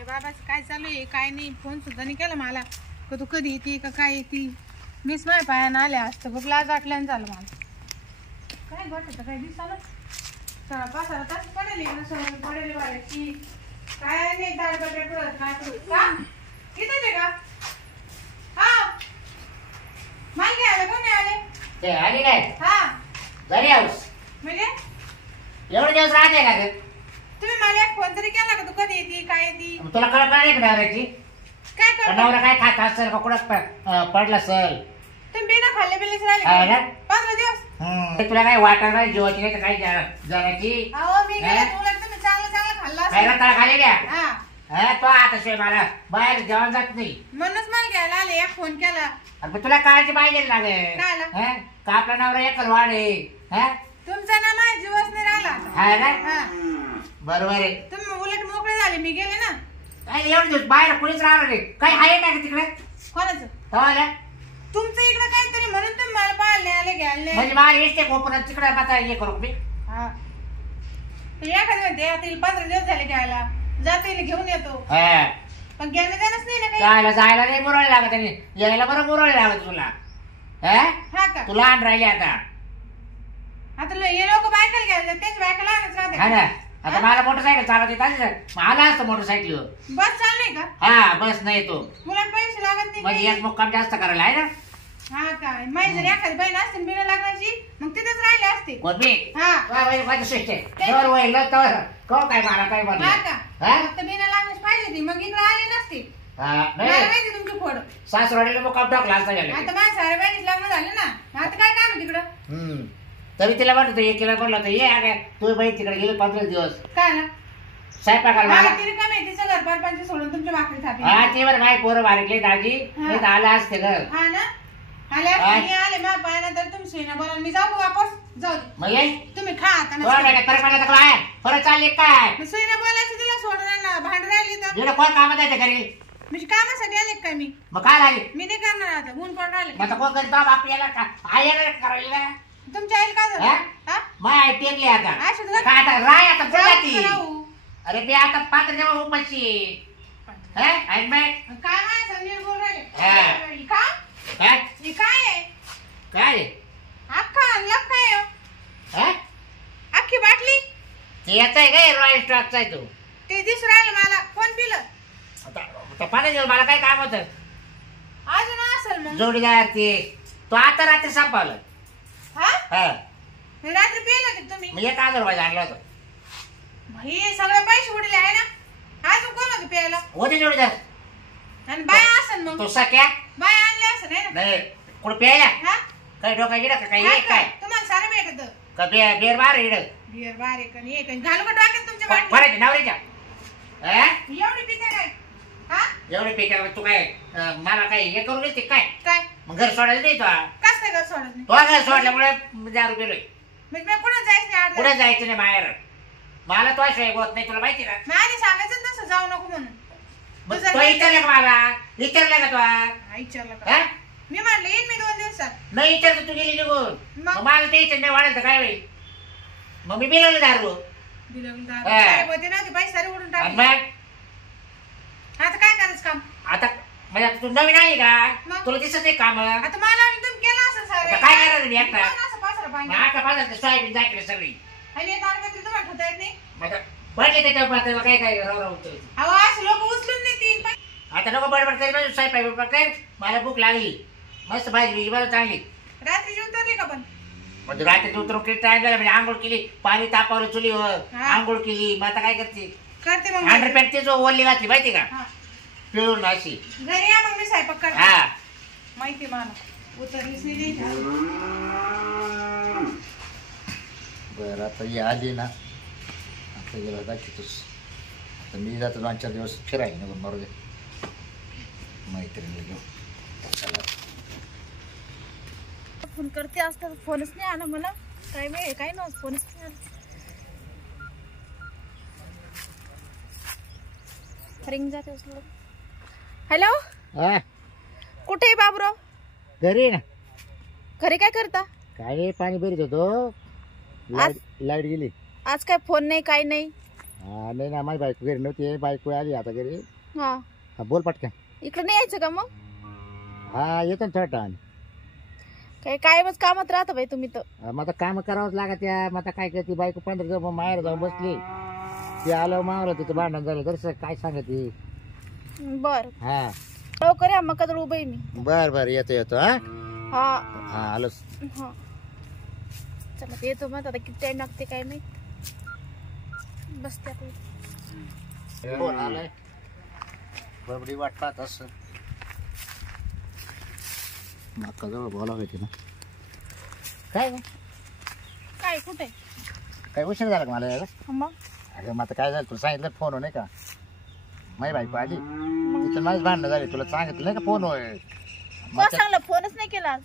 हे बाबाचं काय चालू आहे काय नाही, फोन सुद्धा नाही केला मला का तू कधी येते का काय येते. मीच माझ्या पायानं आले असतं बघ, लाज वाटल्यानं झालं मला. काय वाटत काय दिसालं चला पासाला तास पडेल ना सर पडेल बाळाची काय नाही दाळबट्या करत काय करू का किती आहे का. हा माल घ्यायला कोणी आले ते आली काय हा घरी आऊस म्हणजे एवढे दिवस राहते का ग. तुम्ही मला एक फोन तरी केला का तू कधी येते काय येते. तुला कळत नाही का नवऱ्याची काय करतो नवरा काय खात असेल का कुठं पडला असेल. तुम्ही बिना खाल्ले बिल्लेच राहिले हा ना? 15 दिवस. तुला काय वाटत नाही जीवाची नाही तर काही जाण्याची अहो मी गेले तुला तुम्ही चांगलं चांगलं खाल्लं काय असेल. रताळा खाली द्या हा तो आता शिवाय मला बाहेर जेवण जात नाही. म्हणूनच मला घ्यायला आले एक फोन केला. अरे पण तुला काळजी पाहिजे लागे कायला? का आपला नवरा एकच वाढ आहे तुमचा ना माझ्या जीवच नाही राहिला आहे ना हा. बरोबर आहे. तुम्ही उलट मोकळे झाले मी गेले ना. काय एवढे दिवस बाहेर कोणीच राहणार नाही काही आहे ना तिकडे कोणाचं तवाला तुमचं इकडे काहीतरी म्हणून तुम्ही मला पाहायला नाही आले घ्यायला नाही. म्हणजे मला इष्टे कोपरात तिकडे आता हे करू मी हा एखादी म्हणते आता 15 दिवस झाले घ्यायला जातो इथे घेऊन येतो पण घेणं देणंच नाही ना काही. जायला जायला नाही मुरवले लागत आणि यायला बरं मुरवले लागत तुला हा का तुला आण राहिली आता हे लोक बायकाला घ्यायला तेच बायकाला आणच हा राहते. ना आता मला मोटरसायकल चालवत येत असेल आला असतं मोटरसायकल बस चालली का हा बस नाही तो मुलांना पैसे लागत नाही म्हणजे काही? एक मुक्काम जास्त करायला आहे ना. हा काय माझी जर एखादी बहीण असते बिना लागण्याची मग तिथेच राहिले असते. कोण मी हा माझी शिष्ट जवळ वय तर कळ काय मला काय हा म्हणलं का फक्त बिना लागण्याची पाहिजे ती मग इकडे आली नसते. मला माहिती तुमची फोड सासरवाडीला मुक्काम टाकला असता गेले आता माझ्या साऱ्या बहिणीच लग्न झालं ना आता काय काम आहे तिकडं. तरी तिला म्हणतो एकीला म्हणलं होतं ये अगं तू बाई तिकडे गेली 15 दिवस काय ना स्वयंपाकाला मला मला तरी काम आहे तिचं घर परपंच सोडून तुमच्या भाकरी थापी. हा ते बरं माझी पोरं बारीकले दाजी मी तर आला असते ग. हा ना आले मी आले मग पाहिल्यानंतर तुम्ही सुईना बोला मी जाऊ का वापस जाऊ दे. मग ये तुम्ही खा आता ना. काय परत चालले काय मग सुईना बोलायचं तिला सोडून ना भांड राहिली तर तिला कोण कामात आहे घरी म्हणजे कामासाठी आले का मी मग काय लागेल मी नाही करणार आता ऊन पडून राहिले. मग आता कोण करीत बाबा आपल्याला आईला करायला तुमच्या आईला काय झालं हा? माय टेकली आता अशी तुला- काय आता राय आता जाऊ जाती का राहू? अरे मी आता 5 जेव्हा उपाशी आणि मग काय माहिती नीट बोल राहिले हा. का काय हे काय आहे काय अख्खा आणलं काय हो? हा? अख्खी बाटली ते याचा आहे काय रॉयल स्टॉकचा आहे तो ते दिसू राहिलं मला कोण पिलं आता 5 दिवस मला काय काम होतं अजून असेल मग जोडीदार ते तो आता रात्री संपवलं हा हा हे रात्री पिलं होते तुम्ही. मी 1000 रुपये आणलं होतं हे सगळे पैसे उडले आहे ना अजून कोण होते प्यायला होते जोडीदार आणि बाय असेल मग तो सख्या बाय आणले असेल आहे ना. नाही कुठं प्यायला हा काय डोका गिडा का काय हा एक का? काय तुम्हाला सारं भेटत का बेर बार इड बियर बारीक आणि एक आणि घालू का डोक्यात तुमच्या बाटली फरक नवरीच्या एवढी पिते काय हा एवढे पेच्या तू काय मला काय हे करून देते काय काय मग घर सोडायला नाही तो कस काय घर सोडत नाही तो घर सोडल्यामुळे 1000 रुपये म्हणजे मी कुठं जायचं नाही पुढे आठ जायचं नाही बाहेर मला तो शिवाय होत नाही तुला माहिती ना मी आधी सांगायचं तसं जाऊ नको म्हणून मग तुझं तो काय- विचारलं का मला विचारलं का तो हा, विचारलं का हा? मी म्हणलं येईन मी 2 दिवसात. नाही विचारतो तू गेली निघून मग? मग मला टेन्शन नाही वाढेल तर काय होईल मग मी बिलवलं दारू दिलं हा. काय होते ना ते पैसे सारे उडून आणि टाकले. मग आता काय करायचं काम आता म्हणजे आता तू नवीन आली का मग? तुला दिसत नाही काम आता मला वाटलं तुम्ही केलं असं सारं. आता काय करायचं मी एकटा? कोण असं पासरं पाहिजे? आता पाहिजे सोयाबीन जायकडे सगळी आणि हे ताडपत्री तुम्हाला ठेवता येत नाही. आता पडले त्याच्यावर आता काय काय राव राव होतं. अहो असे लोक उचलून देतील पण. आता नको बडबड करी पाहिजे स्वयंपाक कर मला भूक लागली मस्त भाजी बिजी बरं चांगली रात्रीची उतरली का पण म्हणजे रात्री उतरून किती टाइम झाला म्हणजे आंघोळ केली पाणी तापावलं चुलीवर हा. आंघोळ केली मग आता काय करते करते मग. अंडरपॅन्ट ती जो ओली घातली माहिती का हा. पिळून अशी घरी या मग मी स्वयंपाक करते. हा माहिती मला उतरलीच नाही ती. बरं आता ही आली ना आता गेला दाखवतोस आता मी जातो 2-4 दिवस फिरायला निघून मारू दे मैत्रिणीला घेऊन चला फोन करते असता फोनच नाही आला मला काय वेळ काय ना फोनच नाही आला. रिंग जाते उचलून. हॅलो हा कुठे आहे बाबराव? घरी ना घरी काय करता? काय पाणी भरीत होतो आज लाईट गेली आज काय फोन नाही काय नाही. हा नाही ना, माझी बायको घरी नव्हती, बायको आली आता घरी. हा हा बोल पटकन. इकडे नाही यायचं का मग? हा येतो ना थोडा टाइम. काय कायमच कामात राहता बाई तुम्ही तर. मग आता काम करावंच लागत या. मग आता काय करते बायको 15 दिवस माहेर जाऊन बसली. ती आलं मावलं तिचं भांडण झालं तर काय सांगते. बर हा लवकर या, मग उभं आहे मी. बर बर येतो येतो. हा हा हा आलोच. हा चला येतो मग. आता किती टाइम लागते काय माहित. बसते आपलं. फोन आलाय. बबडी वाट पाहत असं. मका जवळ बोलावं ना. काय काय कुठे? काय उशीर झाला का मला यायला? मग अगं मग आता काय झालं, तुला सांगितलं फोन नाही का, माझी बायको आली तिथं माझी भांडणं झाली. तुला सांगितलं नाही का फोन होय. कोण सांगलं? फोनच नाही केला आज.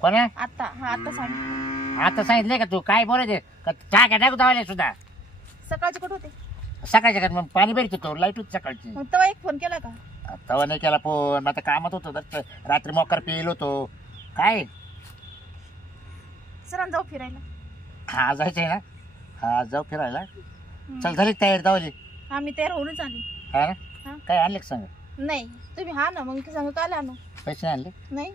कोणा आता हा आता सांग. आता सांगितलंय का तू काय बोलायचे का टाका टाकू दावायला सुद्धा. सकाळचे कुठे होते? सकाळच्या का मग पाणी भरतो तो लाईट होती सकाळची. मग तेव्हा एक फोन केला का? तेव्हा नाही केला फोन. मग आता कामात होतो तर रात्री मोकार पिल होतो. काय सरांना जाऊ फिरायला. हा जायचंय ना. हा जाऊ फिरायला. चल झाली तयारी दावली. आम्ही तयार होऊनच आली. हा ना. हा? काय आणले का सांग. नाही तुम्ही हा ना, मग सांग काल आणू. पैसे नाही आणले. नाही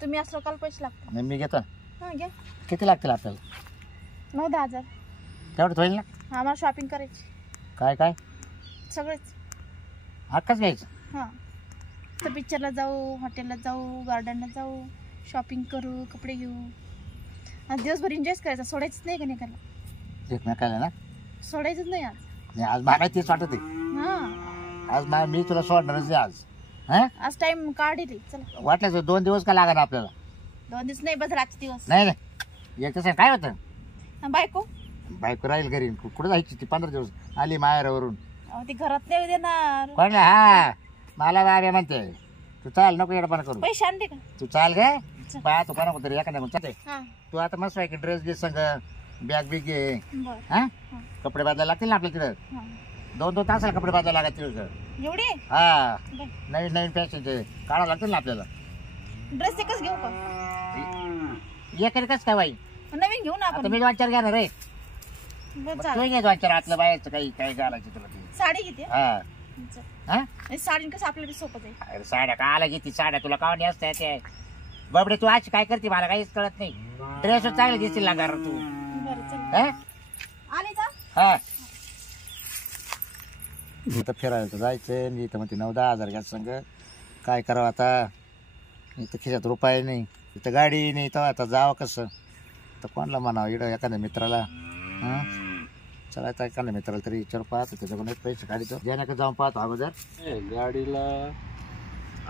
तुम्ही असलं काल पैसे लागतात. नाही मी घेतो ना. हा घ्या. किती लागतील आपल्याला? 9-10 हजार. तेवढं होईल ना. हा मला शॉपिंग करायची. काय काय सगळेच. हक्काच घ्यायचं. हां तर पिक्चरला जाऊ, हॉटेलला जाऊ, गार्डनला जाऊ, शॉपिंग करू, कपडे घेऊ. आज दिवसभर एन्जॉयच करायचा. सोडायचंच नाही का नाही करायला. एकमेकाला ना. सोडायचंच नाही आज. नाही आज मला तेच वाटत आहे. हां आज मी तुला सोडणारच आहे आज. हा आज टाइम काढले. चला वाटल्याच 2 दिवस का लागणार आपल्याला. 2 दिवस नाही, बस रातचे दिवस. नाही नाही याच्यासाठी काय होतं. बायको बायको राहील घरी. कुठं जायची ती 15 दिवस आली माहेरावरून. अहो ती घरात नाही देणार. कोणला हा मला बाबा म्हणते तू चाल नको येडपणा करू. पैसे आणते का? तू चाल गे पहा तू कोणा तरी एखाद्या चालते. हां तू आता मस्त आहे की ड्रेस घे संग बॅग बिग घे. बरं. हा हां कपडे बदलायला लागतील ना आपल्या तिथं. हां 2-2 तासाला कपडे बदलायला लागतील तिथं. एवढे? हा बरं. नवीन नवीन फॅशनचे काढावं लागतील ना आपल्याला. ड्रेस एकच घेऊ का? एक कस काय बाई. नवीन घेऊ ना आता आपण. मी 2-4 घेणार रे. बरं तू चालेल. घे 2-4 आतलं बाहेरचं काही काही घालायचं तुला ते. साडी घेते. हा चल. हा आणि साडी कसं आपल्याला सोपं आहे. अरे साड्या काला घेते साड्या तुला कावणी असते ते. बबडे तू आज काय करते मला काहीच कळत नाही. ड्रेस चांगले दिसतील ना घर तू. बरं चल. हा आले का? हा इथं फिरायला जायचं. मी इथं म्हणते 9-10 हजार घ्या संग. काय करावं आता. इथं खिशात रुपये नाही. इथं गाडी नाही. तर आता जावं कसं. तर कोणाला म्हणावं इकडं एखाद्या मित्राला. हां चला आता एखाद्या मित्राला तरी विचार पाहतो. त्याच्याकडून पैसे काढतो. ज्याने जाऊन पाहतो अगोदर. गाडीला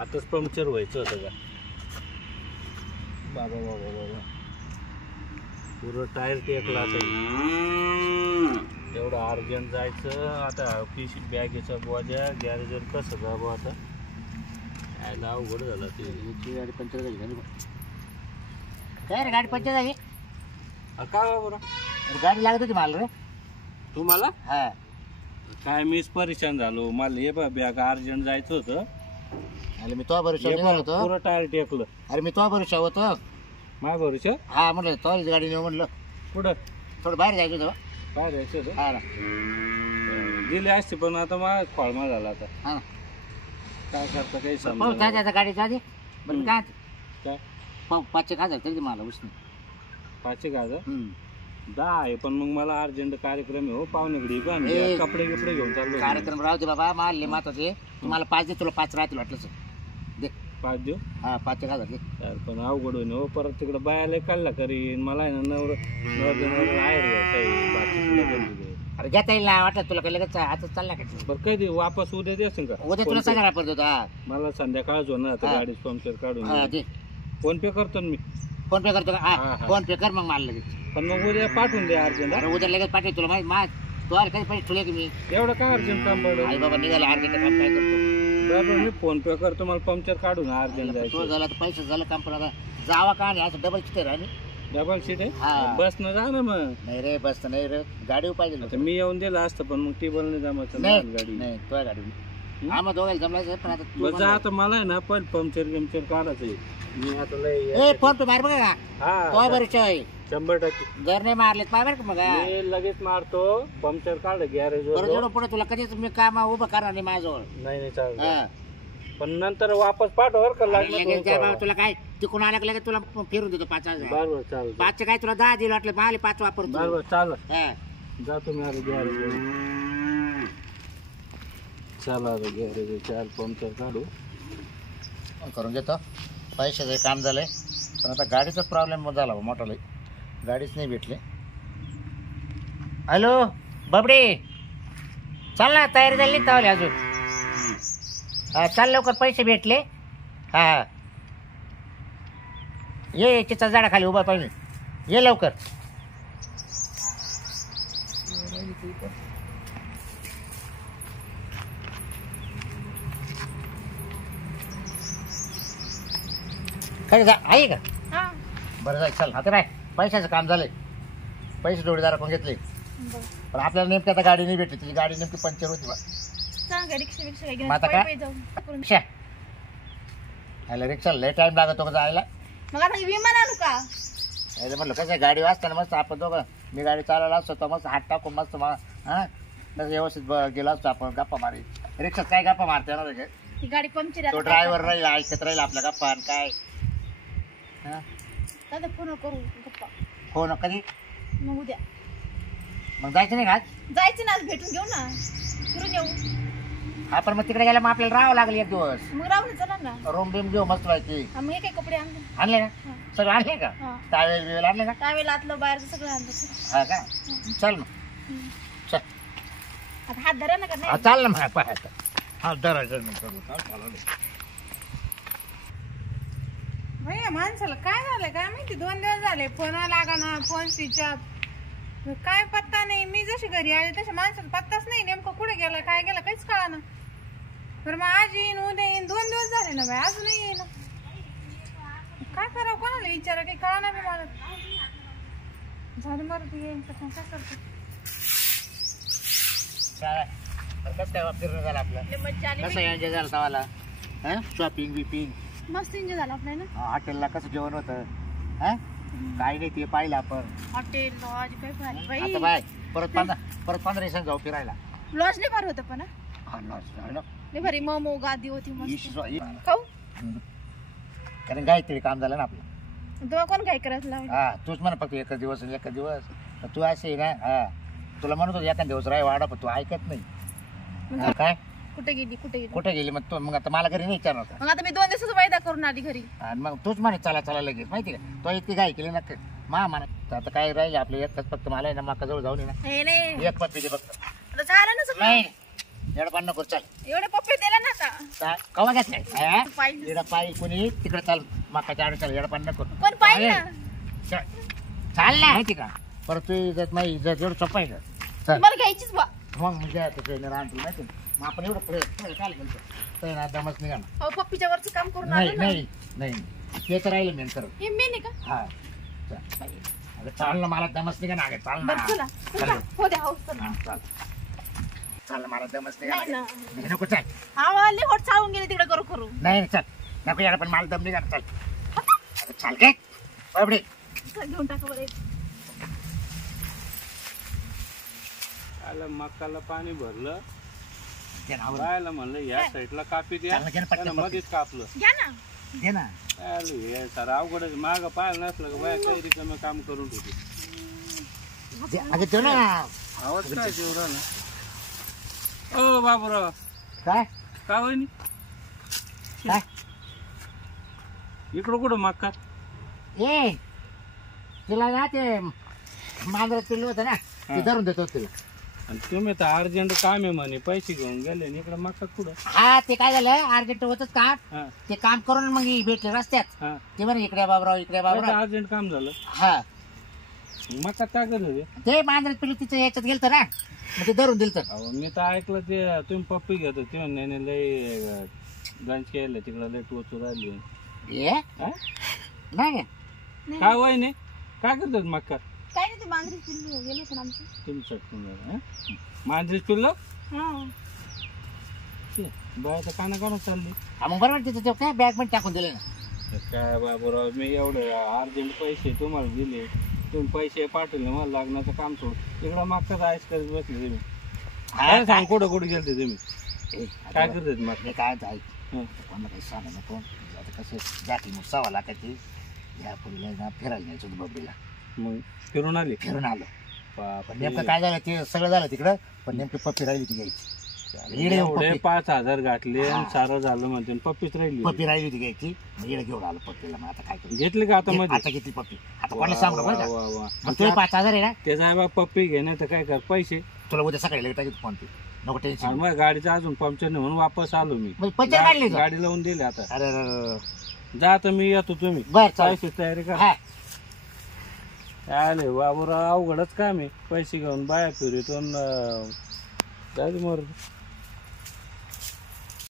आताच पंक्चर व्हायचं होतं का. बाबा बाबा बाबा पुरं टायर टेकला. आता एवढं अर्जंट जायचं. आता पिशी बॅगेचा बोजा गॅरेजर कसं जावं आता. यायला अवघड झालं ते. याची गाडी पंचर झाली. काय रे गाडी पंचर झाली. काय बरं गाडी लागत होती मला रे. तुम्हाला हा काय मीच परेशान झालो. मला हे बॅग अर्जंट जायचं होतं. अरे मी तो भरोसा निघालो होतो. पुरं टायर टेकलं. अरे मी तो भरोसा होतो. माय भरोशा. हा म्हटलं तोच गाडी नेऊ म्हटलं. पुढं थोडं बाहेर जायचं होतं. काय जायचं होतं. हा ना दिले असते पण आता माझा खोळमा झाला. आता हा ना काय करता काही पाऊस समजा जायचं आता गाडीच्या आधी. बरं काय काय 5 हजार तरी मला उचल. 5,000 10 आहे पण मग मला अर्जंट कार्यक्रम आहे हो. पाहुणेकडे ए. कपडे गिपडे घेऊन चाललो. कार्यक्रम राहू दे बाबा. मारले महत्वाचे. तुम्हाला 5 दे. तुला 5 राहतील वाटलं दे. 5 देऊ. हा 5,000 दे. यार पण अवघड होईन हो. परत तिकडे बायाला काढला करीन. मला आहे ना नवर आहे रे काही बाकी तुला कधी दे. अरे घेता येईल ना वाटत तुला काही लगेच आता चालला का. बरं कधी वापस उद्या देशील का. उद्या तुला सांगा पडतो. हा मला संध्याकाळच होणार आता हा. गाडीच पंक्चर काढून हा दे. फोन पे करतो ना मी. फोन पे करतो का. हा, हा हा. फोन पे कर मग मला लगेच. पण मग उद्या पाठवून दे अर्जंट. अरे उद्या लगेच पाठव तुला माहिती. तू अरे काही पैसे ठेवले की मी. एवढं काय अर्जंट काम पडलं. आई बाबा निघाला अर्जंट काम काय करतो. बरोबर मी फोन पे करतो. मला पंक्चर काढून अर्जंट तो जायचं. झाला तर पैसे झालं काम. पण आता जावा का नाही असं डबल चिटर आणि डबल सीट हा. आहे. बस न जा ना मग. नाही रे बस नाही रे गाडी पाहिजे आता मी येऊन दिलं असतं पण मग टेबल नाही जमायचं नाही गाडी. नाही तुझ्या गाडी आम्हाला दोघायला जमलायचं पण आता तू बस जा आता मला आहे ना पण पंक्चर गिमचर काढायचंय मी आता लय ए फोन पे मार बघा का तो हा बरं चोय 100% जर नाही मारले पाय बरं का मग मी लगेच मारतो पंक्चर काढ गॅरेज बरं जेवढं पुढे तुला कधीच मी काम उभं करणार नाही माझ्याजवळ नाही चालत हा. पण नंतर वापस पाठव बरं का लगेच लागलं द्या बाबा, तुला काय तिकडून आला की लगेच तुला फिरून देतो 5,000 बरोबर चालत 5चे काय तुला 10 दिले वाटले मला 5 वापरतो बरोबर चालत हा. जातो मी आता गॅरेज चला आता गॅरेज 4 पंक्चर काढू करून घेतो पैशाचं काम झालंय पण आता गाडीचा प्रॉब्लेम झाला बा मोठा लई गाडीच नाही भेटली हॅलो बबडी चाल ना तयारी झाली नाही तावली अजून हा चाल लवकर पैसे भेटले हा ये चिचा झाडाखाली उभा पाहिजे ये लवकर काय आहे का हा बरं जाय चल आता काय पैशाचं काम झालंय पैसे जोडीदाराकडून घेतले बरं पण आपल्याला नेमकी आता गाडी नाही भेटली तुझी गाडी नेमकी पंक्चर होती बा सांगा रिक्षा रिक्षा काय मग आता घेऊन काय? जाऊ करून. रिक्षा आयला रिक्षा लय टाइम लागतो का जायला मग आता विमान आणू का अरे म्हटलं कसं गाडी वाचताना मस्त आपण दोघं मी गाडी चालवला असतो तर मस्त हात टाकून मस्त हा कसं व्यवस्थित गेलो असतो आपण गप्पा मारी रिक्षात काय गप्पा मारते ना रे? ही गाडी पंक्चर तो ड्रायव्हर राहील ऐकत राहील आपल्या गप्पा आणि काय हा? दादा फोन करू गप्पा हो ना कधी मग उद्या मग जायचं नाही का आज? जायचं ना आज भेटून घेऊ ना फिरून येऊ आपण मग तिकडे गेला मग आपल्याला राहावं लागेल एक दिवस मग राहू ना चला ना रूम बिम घेऊ मस्त व्हायची हा, मग हे काय कपडे आणले आणले ना सगळं आणले का हा टावेल बिवेल आणले का त्यावेळेस आतलं बाहेरचं सगळं आणलं हा का चल मग चल आता हात धरा ना का हा, नाही चाल ना मग पाहायचं हा धरायचं नाही करू चालवलं भैया माणसाला काय झालं काय माहिती 2 दिवस झाले फोन लागा ना फोन स्विच ऑफ काय पत्ता नाही मी जशी घरी आले तशा माणसाला पत्ताच नाही नेमकं कुठे गेला काय गेला काहीच कळा ना बरं मग आज येईन उद्या येईन 2 दिवस झाले ना बाई अजूनही येईन काय करावं कोणाला विचारा काही कळा ना बी मला झालं मरत येईन तर मग काय करतो कसं काय फिरणं झालं आपलं लय मज्जा आली कसं एन्जॉय झालं तवाला हा शॉपिंग बिपिंग मस्त एन्जॉय झाला आपल्याला हॉटेलला कसं जेवण होतं हा काही नाही ते पाहिलं आपण हॉटेल लॉज काय भारी बाई आता बाय परत 15 दिवसांनी जाऊ फिरायला लॉज लय भारी होतं पण हा. हा, ना. लय भारी मोमो गादी होती मस्त खाऊ कारण गायत्री काम झालं ना आपलं तेव्हा कोण काय करायचं लावलं हा तूच म्हणा फक्त एकच दिवस आणि एकच दिवस तर तू असे ना हा तुला म्हणत होतो एखाद दिवस राय वाडा पण तू ऐकत नाही हा, काय कुठे गेली कुठे गेली मग तू मग आता मला घरी नाही विचारणार होता मग आता मी 2 दिवसाचा वायदा करून आली घरी आणि मग तूच म्हणे चला चला लगेच माहिती का तो इतकी काय केली ना म्हणा तर आता काय राहील आपलं एकच फक्त मला आहे ना माका जवळ जाऊन ये ना हे नाही एक पप्पी दे फक्त आता झालं ना सगळं नाही एवढं पण नको चल एवढे पप्पे दिले ना आता कवा घेतलाय पाहिजे एवढं पायी कोणी तिकडे चाल माकाच्या आड चाल एवढं पण नको पण पाहिजे ना चाल ना माहिती का परत तू इज्जत नाही इज्जत एवढं सोपं आहे का चल मला घ्यायचीच बा मग म्हणजे ट्रेनर राहतो माहिती मग आपण एवढं पुढे काय गेलो तर ना दमच निघा ना अहो पप्पीच्या वरचं काम करून नाही आलो ना नाही नाही ते तर राहिलं मेन कर हे मेन आहे का हा चल. अगं चाल ना मला दमच निघा ना अगं चाल ना बरं चला चला. हो द्या हाऊस चला हा, चाल चाल ना मला दमच निघा नाही ना ना नको चाल हा लय होट चालून गेले तिकडे करू करू नाही चल नको यार पण मला दम निघा ना चल अगं चाल काय बाबडे चल, घेऊन टाका बरं एक. आला मकाला पाणी भरलं दे ना आवर. राहायला म्हणलं या साईडला कापी द्या चाललं घे ना पटकन, त्यानं मध्येच कापलं घ्या ना दे ना आलं हे सारं अवघडच मागं पाहिलं नसलं का बाया काही रिकामं काम करून ठेवते अगं देऊ ना आवाज काय जेवढा ना ओ बाबूराव काय का होईनी काय इकडं कुठं मक्का ए तिला ना ते मांजरात पिल्लू होतं ना ते धरून देतो तिला आणि तुम्ही तर अर्जंट काम आहे म्हणे पैसे घेऊन गेले आणि इकडं मक्का कुठं हा ते काय झालं अर्जंट होतच काम हा ते काम करून मग भेटले रस्त्यात हा ते म्हणे इकडे बाबराव इकडे बाबराव अर्जंट काम झालं हा मक्का काय करत होते ते मांजरात पिल्लू तिचं याच्यात गेलतं ना मग ते धरून दिलतं अहो मी तर ऐकलं ते तुम्ही पप्पी घेत होते नाही लय गंज केलं तिकडं लय टोचू राहिली ए हा? नाही काय वय नाही काय करतात मक्का काय नाही ते मांजरी पिल्लू गेलो पण आमचं तुम्ही चटकून मांजरी चुल्लं हा बाया काना काढून चालली. मग बरोबर तिथं ते काय बॅग मध्ये टाकून दिले ना. काय बाबूराव मी एवढे अर्जंट पैसे तुम्हाला दिले, तुम्ही पैसे पाठवले मला लग्नाचं काम सोड, इकडं मागचं आयस करत बसले तुम्ही. काय सांग कुठं कुठे गेलते तुम्ही, काय करतात मग? मी काय ऐक कोणाला काही सांगा नको. आता कसं जाती मग 6 लाखाची या पुढे ना फिरायला जायचं होतं बबडीला. मग फिरून आले? फिरून आलो. बाप पण नेमकं काय झालं ते सगळं झालं तिकडं, पण नेमकी पप्पी राहिली ती घ्यायची. एवढे 5,000 घातले आणि सारं झालं म्हणते, पप्पीच राहिली. पप्पी राहिली होती घ्यायची. मग इकडे घेऊन आलो पप्पीला. मग आता काय करू? घेतली का आता मध्ये? आता घेतली पप्पी. आता कोणाला सांगू बरं का? वा, वा, वा. मग तुला 5,000 आहे ना, त्याचा बा पप्पी घे नाही तर काय कर पैसे. तुला उद्या सकाळी लगेच टाकीत फोन पे. नको आणि टेन्शन. मग गाडीचं अजून पंक्चर नाही म्हणून वापस आलो मी. पंचर काढली का? गाडी लावून दिली आता. अरे जा आता मी येतो, तुम्ही बर चालेल. पैसे तयारी करा. हा. आले बाबूराव अवघडच काम आहे, पैसे घेऊन बाया फिरतो जायचं मर.